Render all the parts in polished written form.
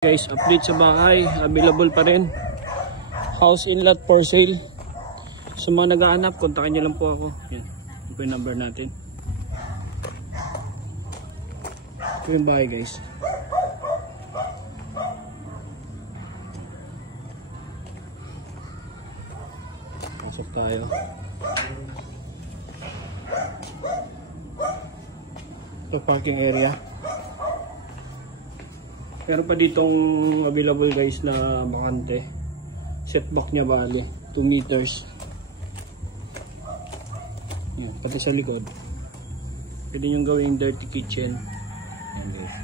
Guys, update sa bahay, available pa rin. House in lot for sale. Sa mga nag-aanap, kontakin nyo lang po ako. Yan, ito yung number natin. Ito yung bahay guys. Pasok tayo. Ito parking area. Meron pa ditong available guys na bakante. Setback niya bali 2 meters. Yan, pati sa likod. Pwede nyo gawing dirty kitchen. Yan guys.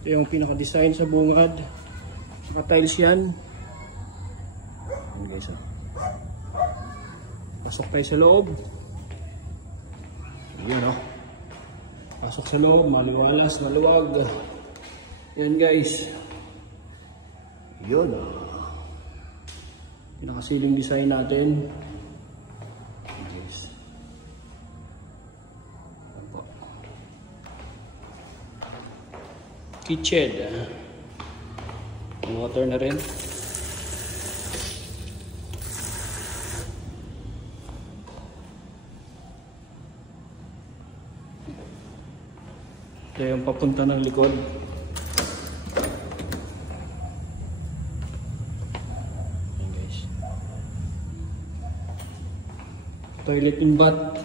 Ito yung pinaka-design sa bungad. Naka-tiles yan. Yan guys. Pasok tayo sa loob. Yan o. Pasok sa loob, maliwalas, maluwag. Yan guys. Yun o. Pinakasiling design natin. Yes. Kitchen. Water na rin. Ito yung papunta ng likod. Ayan guys. Toilet and bath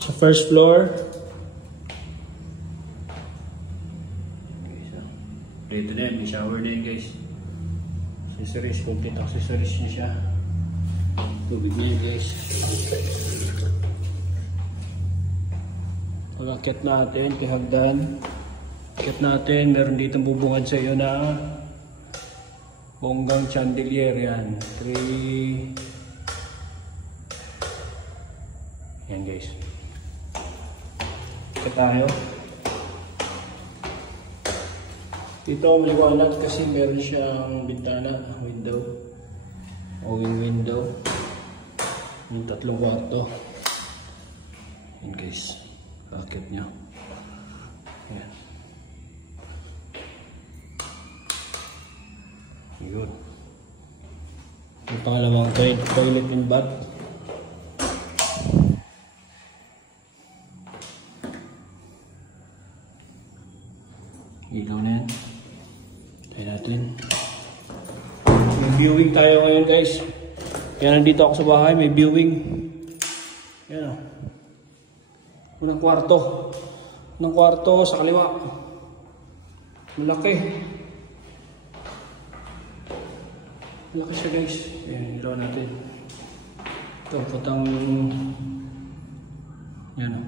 sa first floor. Dito na yan, may shower na yan guys. Accessories, complete accessories niya siya. Tubig niya guys. Pag-akit natin, kahagdan. Akit natin, meron dito bubungad sa iyo na bonggang chandelier yan. 3. Yan guys. Akit tayo. Dito maliwanag kasi meron siyang bintana, window. Owing window. Yung 3 kwarto. Yan guys. Akit niya. Ayan. Yun. Yung pangalawang toilet and bath. Ilaw na yan. Tayo natin. May viewing tayo ngayon guys. Kaya nandito ako sa bahay. May viewing. Ayan o. Unang kwarto sa kaliwa. Malaki. Malaki siya guys. Ayan, ilaw natin. Ito, putang yan o.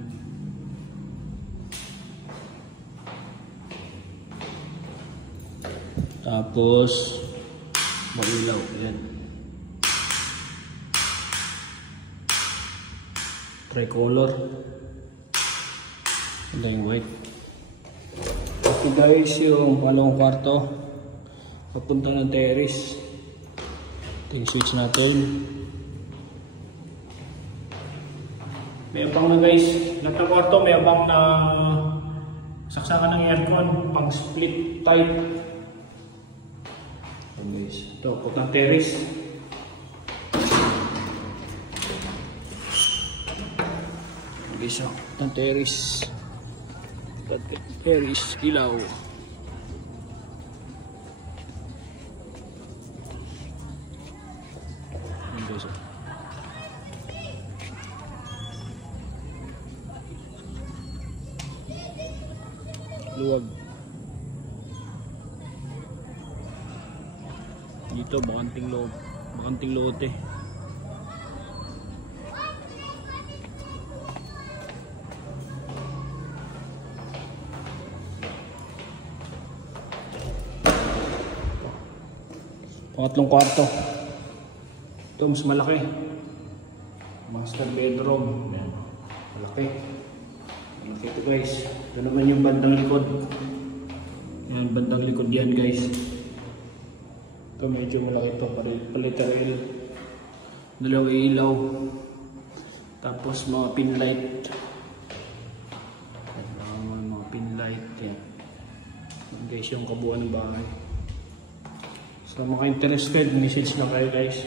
Tapos mag-ilaw. Ayan. Tricolor. Ito yung white. Ito guys yung pangalawang kwarto. Papunta ng terrace. Ito yung switch natin. May abang na guys. Lahat ng kwarto may abang na saksakan ng aircon. Pang split type. Ito guys. Ito, putang terrace. Guys, putang terrace. Terrace, ilaw. Luwag. Dito bakanting loob, bakanting lote. Pangatlong kwarto. Ito mas malaki. Master bedroom. Ayan. Malaki. Malaki ito guys. Ito naman yung bandang likod. Ayan, bandang likod yan guys. Ito medyo malaki ito. Paliteral. Dalawang ilaw. Tapos mga pin light. light. Yan. Yan guys yung kabuuan ng bahay. So mga interested, message lang kayo guys.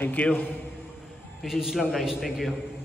Thank you. Message lang guys. Thank you.